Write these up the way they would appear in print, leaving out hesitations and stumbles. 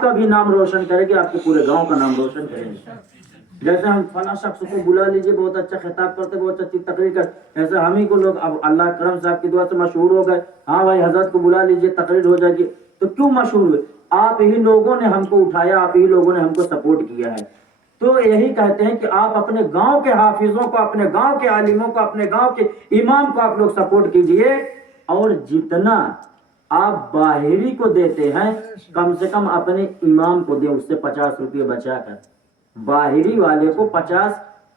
آپ کا بھی نام روشن کرے گی, آپ کے پورے گاؤں کا نام روشن کرے گی. جیسے ہم فلاں شخص کو بلا لیجیے, بہت اچھا خطاب کرتے, بہت اچھی تقریر کرتے, ایسے ہم ہی کو لوگ اب اللہ کرم صاحب کی دعا سے مشہور ہو گئے, ہاں بھائی حضرت کو بلا لیجیے تقریر ہو جائے گی. تو کیوں مشہور ہوئے؟ آپ ہی لوگوں نے ہم کو اٹھایا, آپ ہی لوگوں نے ہم کو سپورٹ کیا ہے. تو یہی کہتے ہیں کہ آپ اپنے گاؤں کے حافظوں کو, اپنے گاؤں کے عالموں کو, اپنے گاؤں کے امام کو آپ لوگ سپورٹ کیجئے, اور جتنا آپ باہری کو دیتے ہیں کم سے کم اپنے امام کو دیں, اس سے 50 روپے بچا کر. باہری والے کو 50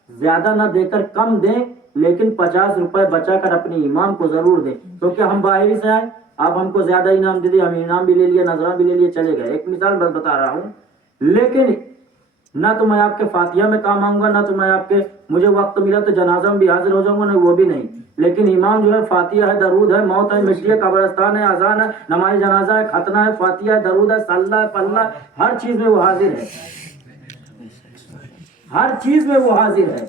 زیادہ نہ دے کر کم دیں, لیکن 50 روپے بچا کر اپنے امام کو ضرور دیں, کیونکہ ہم باہری سے آئے, آپ ہم کو زیادہ انعام دے دیے, ہم انعام بھی لے لیے, نذرہ بھی لے لیے, چلے گئے. ایک مثال بس بتا رہا ہوں. لیکن نہ تو میں آپ کے فاتحہ میں کام آؤں گا, نہ تو میں آپ کے, مجھے وقت ملا تو جنازہ میں بھی حاضر ہو جاؤں گا, نہیں وہ بھی نہیں. لیکن امام جو ہے فاتحہ ہے, درود ہے, موت ہے, مٹی ہے, قبرستان ہے, اذان ہے, نماز جنازہ ہے, ختنہ ہے, فاتحہ ہے, درود ہے, صلہ ہے, پلہ, ہر چیز میں وہ حاضر ہے, ہر چیز میں وہ حاضر ہے.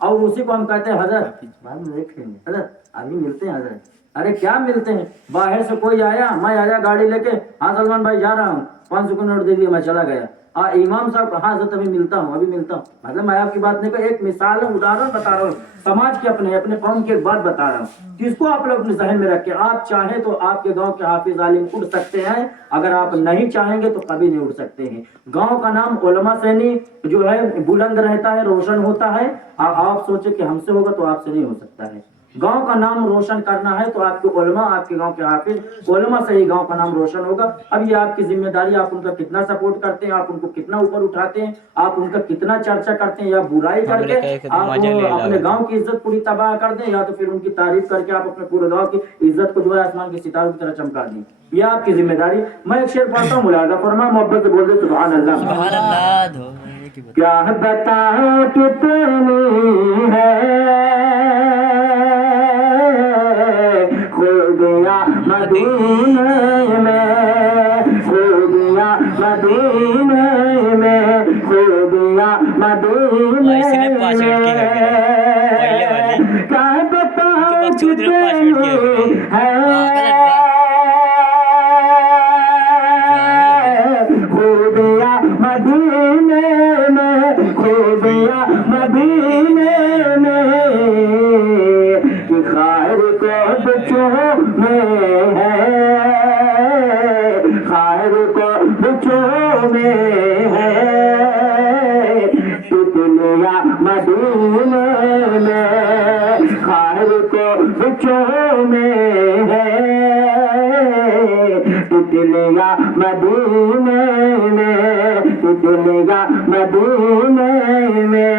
اور اسی کو ہم کہتے ہیں حضرت بعد میں دیکھ لیں گے, حضرت ابھی ملتے ہیں حضرت. ارے کیا ملتے ہیں؟ باہر سے کوئی آیا, میں آیا گاڑی لے کے, ہاں سلمان بھائی جا رہا ہوں, 500 کا نوٹ دے دیا, میں چلا گیا. امام صاحب ہاں حضرت ابھی ملتا ہوں, ابھی ملتا ہوں. مطلب میں آپ کی بات نہیں کر, ایک مثال ہے, ادہرن بتا رہا ہوں, سماج کے اپنے قوم کی ایک بات بتا رہا ہوں. جس کو آپ لوگ اپنے ذہن میں رکھیں, آپ چاہیں تو آپ کے گاؤں کے حافظ عالم اٹھ سکتے ہیں, اگر آپ نہیں چاہیں گے تو کبھی نہیں اٹھ سکتے ہیں. گاؤں کا نام علماء سے نہیں جو ہے بلند رہتا ہے, روشن ہوتا ہے. آپ سوچیں کہ ہم سے ہوگا, تو آپ سے نہیں ہو سکتا ہے. گاؤں کا نام روشن کرنا ہے تو آپ کے علماء, آپ کے گاؤں کے حافظ علماء سے ہی گاؤں کا نام روشن ہوگا. اب یہ آپ کی ذمہ داری, آپ ان کا کتنا سپورٹ کرتے ہیں, آپ ان کو کتنا اوپر اٹھاتے ہیں, آپ ان کا کتنا چرچا کرتے ہیں, یا برائی کر کے آپ اپنے گاؤں کی عزت پوری تباہ کر دیں, یا تو پھر ان کی تعریف کر کے آپ اپنے پورے گاؤں کی عزت کو جو ہے آسمان کے ستاروں کی طرح چمکا دیں. یہ آپ کی ذمہ داری. میں ایک شعر پڑھتا ہوں, ملاحظہ فرمائیں, محبت سے بول دے سبحان اللہ. سبحان اللہ. کیا بتاؤں کتنی ہے خوبیاں مدینے میں, خوبیاں مدینے میں, خوبیاں مدینے میں, کیا بتاؤں کتنی ہے خوبیاں مدینے میں, خوبیاں مدینے میں, کہ خیر کو بچوں میں ہے, خیر کو بچوں میں ہے, تتلیاں مدینے میں, خیر کو بچوں میں ہے, تتلیاں مدینے میں, تتلیاں مدینے میں.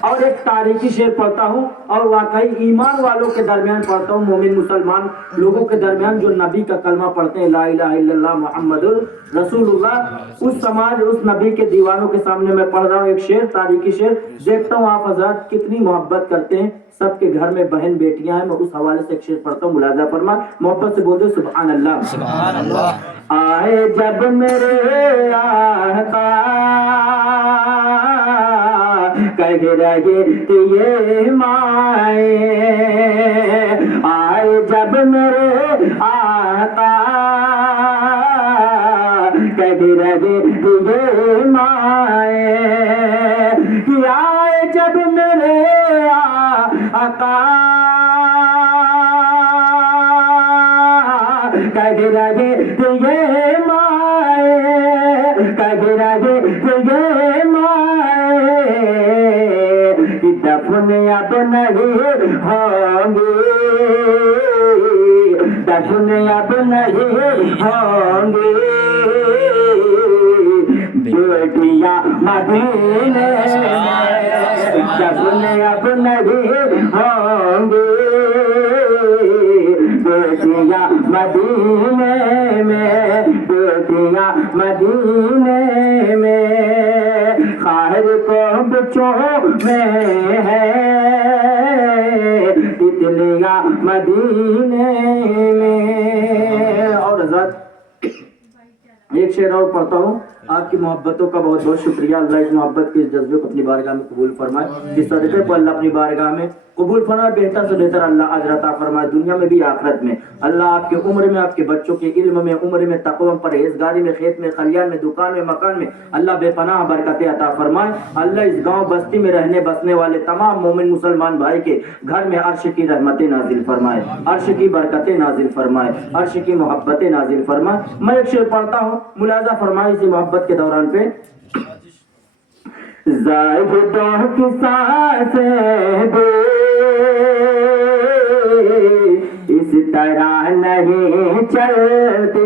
اور ایک تاریخی شعر پڑھتا ہوں, اور واقعی ایمان والوں کے درمیان پڑھتا ہوں, مومن مسلمان لوگوں کے درمیان جو نبی کا کلمہ پڑھتے ہیں, لا الہ الا اللہ محمد رسول اللہ, اس سماج, اس نبی کے دیوانوں کے سامنے میں پڑھ رہا ہوں ایک شعر, تاریخی شعر. دیکھتا ہوں آپ حضرات کتنی محبت کرتے ہیں, سب کے گھر میں بہن بیٹیاں ہیں. میں اس حوالے سے ایک شعر پڑھتا ہوں, ملاحظہ فرما, محبت سے بول دے سبحان اللہ. سبحان اللہ. آئے جب میرے آقا کہہ رہے کہ یہ مائیں, آئے جب میرے آقا کہہ رہے کہ یہ مائیں, آئے جب میرے آقا کہہ رہے کہ یہ مائیں, کہہ رہے کہ یہ مائیں, دفن اب نہیں ہوں گی, دفن اب نہیں ہوں گی, بیٹیاں مدینے میں, دفن اب نہیں ہوں گی, بیٹیاں مدینے میں, بیٹیاں مدینے میں, خیر کو بچوں میں ہے, تتلیاں مدینے میں. اور حضرت ایک شعر اور پڑھتا ہوں. آپ کی محبتوں کا بہت بہت شکریہ. اللہ اس محبت کے اس جذبے کو اپنی بارگاہ میں قبول فرمائے. اس صدقے کو اللہ اپنی بارگاہ میں قبول فرمائے. بہتر سے بہتر اللہ اجر عطا فرمائے دنیا میں بھی آخرت میں. اللہ آپ کے عمر میں, آپ کے بچوں کے علم میں, عمر میں, تقوی, پرہیزگاری میں, کھیت میں, خلیان میں, دکان میں, مکان میں اللہ بے پناہ برکتیں عطا فرمائے. اللہ اس گاؤں بستی میں رہنے بسنے والے تمام مومن مسلمان بھائی کے گھر میں عرش کی رحمتیں نازل فرمائے, عرش کی برکتیں نازل فرمائے, عرش کی محبتیں نازل فرمائے. میں ایک شعر پڑھتا ہوں, ملاحظہ فرمائے اسی محبت کے دوران پہ. زاہدوں کی سانسیں بھی اس طرح نہیں چلتے.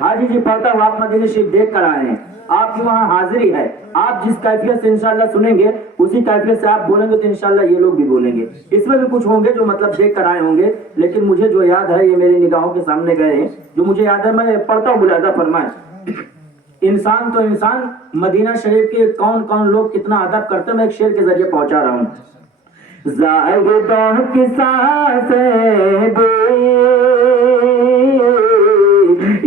حاجی جی پڑھتا ہوں, آپ مدینہ شریف دیکھ کر آئے ہیں, آپ کی وہاں حاضری ہے. آپ جس کیفیت سے انشاءاللہ سنیں گے اسی کیفیت سے آپ بولیں گے تو انشاءاللہ یہ لوگ بھی بولیں گے. اس میں بھی کچھ ہوں گے جو مطلب دیکھ کر آئے ہوں گے, لیکن مجھے جو یاد ہے یہ میری نگاہوں کے سامنے گئے ہیں. جو مجھے یاد ہے میں پڑھتا ہوں, ملاحظہ فرمائیں. انسان تو انسان, مدینہ شریف کے کون کون لوگ کتنا ادب کرتے ہیں, میں ایک شعر کے ذریعے پہنچا رہا ہوں. زاہدوں کی سانسیں بھی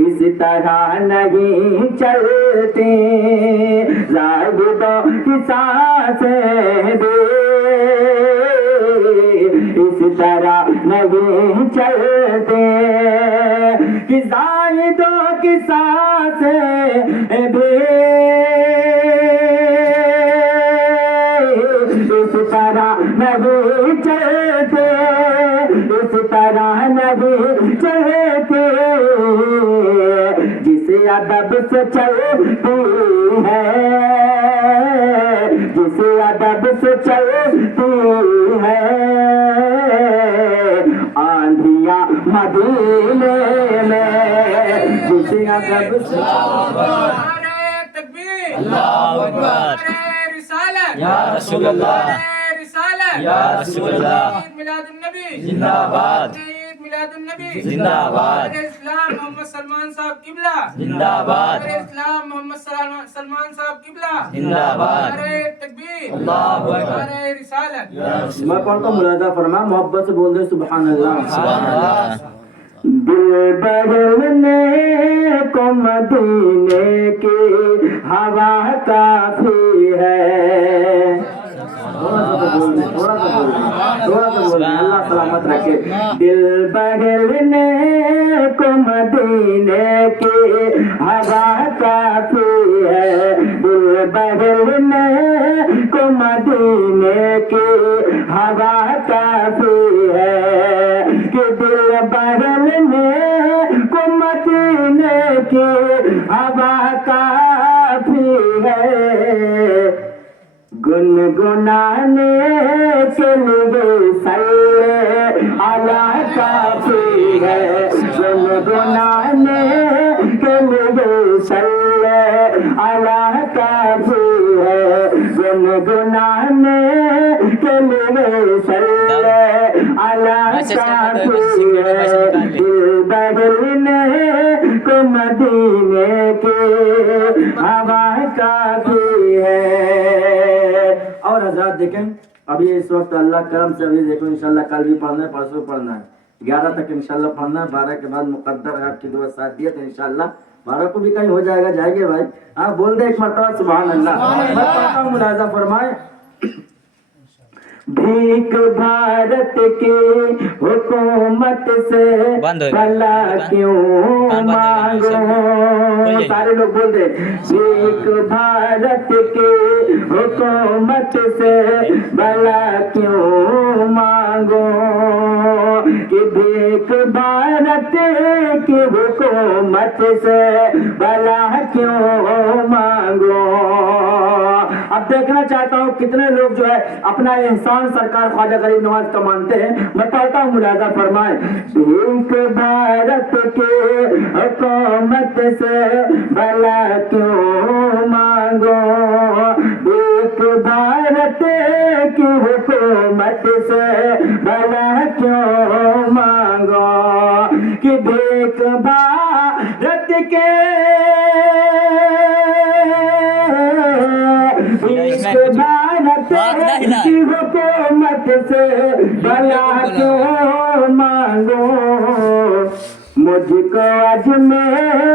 اس طرح نہیں چلتے. زاہدوں کی سانسیں بھی اس طرح نہیں چلتے. کہ زاہدوں کی سانسیں بھی اس طرح نہیں چلتے, اس طرح نہیں چلتے. جس ادب سے چلتی ہے, جس ادب سے چلتی ہے آندھیاں مدینے میں, جس ادب سے اللہ اکبر یا رسول اللہ یا رسول اللہ میلاد النبی زندہ باد میلاد النبی زندہ باد اسلام محمد سلمان صاحب قبلہ زندہ باد اسلام محمد سلمان صاحب قبلہ زندہ باد تکبیر اللہ اکبر رسالت. میں پڑھتا ہوں, ملاحظہ فرما, محبت سے بول دے سبحان اللہ. سبحان اللہ. دل بدلنے کو مدینے کی ہوا کافی ہے. تھوڑا سا بول دیں, اللہ سلامت رکھے. دل بدلنے کو مدینے کی ہوا کافی ہے. دل بدلنے کو مدینے کی ہوا کافی ہے. کہ دل بدلنے کو مدینے کی ہوا کافی ہے. گنگنانے کے لیے صلی علی کافی ہے. گنگنانے کے لیے صلی علی کافی ہے. گنگنانے کے لیے صلی علی کافی ہے. دل بدلنے کو مدینے کی ہوا کافی ہے. اور حضرات دیکھیں, ابھی اس وقت اللہ کرم سے ابھی دیکھو انشاءاللہ کل بھی پڑھنا ہے, پرسوں پڑھنا ہے, 11 تک انشاءاللہ پڑھنا ہے. 12 کے بعد مقدر ہے آپ کی دعا ساتھ دیا تو انشاءاللہ 12 کو بھی کہیں ہو جائے گا, جائے گے بھائی. ہاں بول دے ایک مرتبہ سبحان اللہ. میں پڑھتا ہوں, ملاحظہ فرمائے. بھیک بھارت کی حکومت سے بھلا کیوں مانگو. سارے لوگ بول دیں, بھیک بھارت کی حکومت سے بھلا کیوں مانگو. کہ بھیک بھارت کی حکومت سے بھلا کیوں مانگو. اب دیکھنا چاہتا ہوں کتنے لوگ جو ہے اپنا احسان سرکار خواجہ غریب نواز کا مانتے ہیں. میں پڑھتا ہوں, ملاحظہ فرمائیں. بھیک بھارت کی حکومت سے بھلا کیوں مانگو. بھیک بھارت کی حکومت سے بھلا کیوں مانگو. کہ بھیک بھارت کے بھارت کی حکومت سے بھلا کیوں مانگو. مجھ کو اجمیر